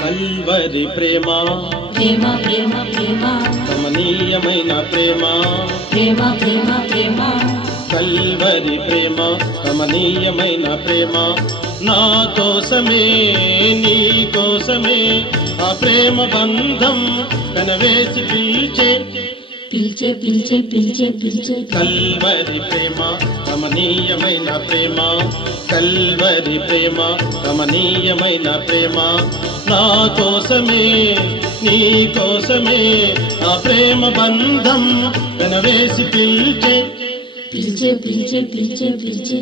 Calvary ప్రేమ ప్రేమ ప్రేమ ప్రేమ కమనీయమైన ప్రేమ ప్రేమ ప్రేమ ప్రేమ Calvary ప్రేమ కమనీయమైన ప్రేమ నా కోసమే నీ కోసమే ఆ ప్రేమ బంధం కనవేసి పిలిచే పిలిచే పిలిచే పిలిచే పిలిచే కల్వరి ప్రేమ కమనీయమైన ప్రేమ కల్వరి ప్రేమ కమనీయమైన ప్రేమ నా కోసమే నీ కోసమే ఆ ప్రేమ బంధం కనవేసి పిలిచే పిలిచే పిలిచే పిలిచే పిలిచే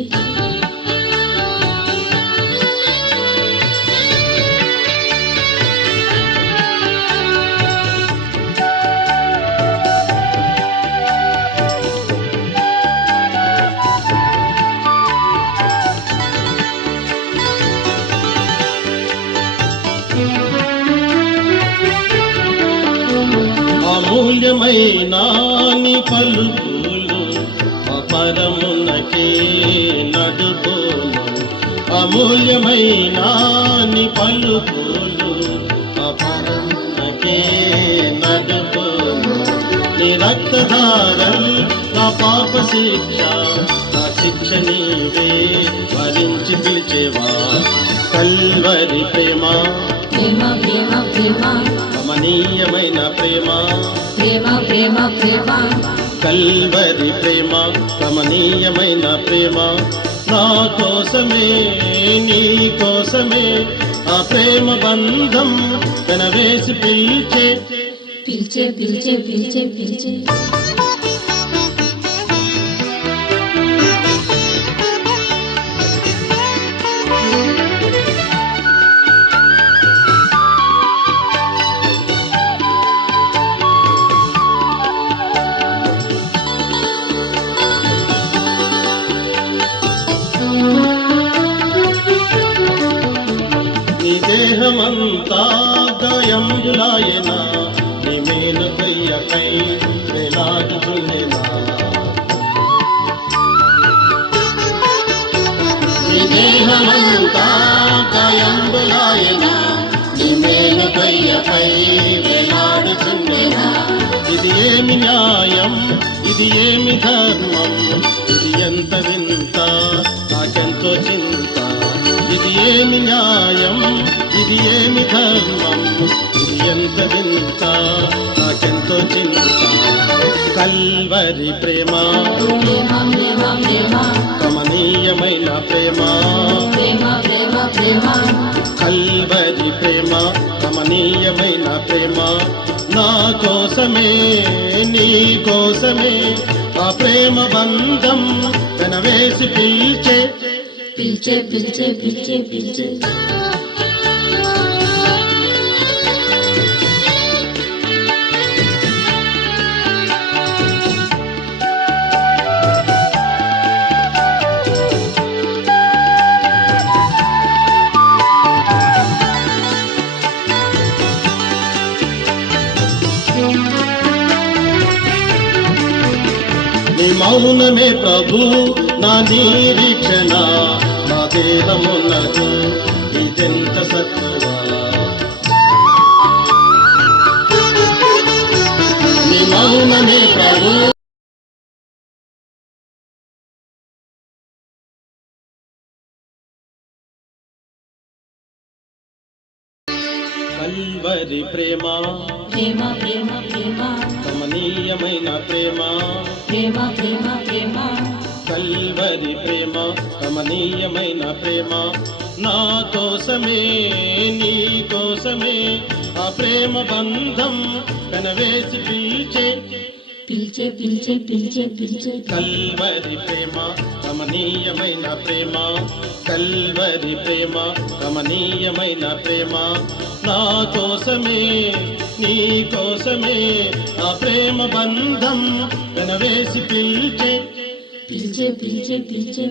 అమూల్యమైన నీ పలుకులు అపరమునకే నడుపులు అమూల్యమైన నీ పలుకులు అపరమునకే నడుపులు నీ రక్తధారల్ నా పాప శిక్ష నా శిక్ష నీవే భరించి పిలిచేవా కల్వరి ప్రేమ ప్రేమ ప్రేమ ప్రేమ కమనీయమైన ప్రేమ ప్రేమ ప్రేమ ప్రేమ కల్వరి ప్రేమ కమనీయమైన ప్రేమ నా కోసమే నీ కోసమే ఆ ప్రేమ బంధం కనవేసి పిలిచే పిలిచే పిలిచే పిలిచే పిలిచే దేహమంతా గాయంబులాయనా నీ మేలు కొయ్యకై వేలాడుచుండెనా నీ దేహమంతా గాయంబులాయనా నీ మేలు కొయ్యకై వేలాడుచుండెనా ఇది ఏమి న్యాయం ఇది ఏమి ధర్మం ఇది ఎంత వింత నాకెంతో చింత ఇది ఏమి న్యాయం ఇది ఏమి ధర్మం ఇది ఎంత వింత నాకెంతో చింత కల్వరి ప్రేమ ప్రేమ ప్రేమ ప్రేమ కమనీయమైన ప్రేమ ప్రేమ ప్రేమ ప్రేమ కల్వరి ప్రేమ కమనీయమైన ప్రేమ నా కోసమే నీ కోసమే ఆ ప్రేమ బంధం కనవేసి పిలిచే పిలిచే పిలిచే పిలిచే పిలిచే నీ మౌనమే ప్రభు నా నిరీక్షణ నా దేహమునకు ఇదెంత సత్తువా నీ మౌనమే ప్రభు కల్వరి ప్రేమ ప్రేమ ప్రేమ ప్రేమ కమనీయమైన ప్రేమ ప్రేమ ప్రేమ ప్రేమ కల్వరి ప్రేమ కమనీయమైన ప్రేమ నా కోసమే నీ కోసమే ఆ ప్రేమ బంధం కనవేసి పిలిచే పిలిచే పిలిచే పిలిచే పిలిచే కల్వరి ప్రేమ కమనీయమైన ప్రేమ కల్వరి ప్రేమ కమనీయమైన ప్రేమ నా కోసమే నీ కోసమే ఆ ప్రేమ బంధం వెనవేసి పిలిచే పిలిచే పిలిచే పిలిచే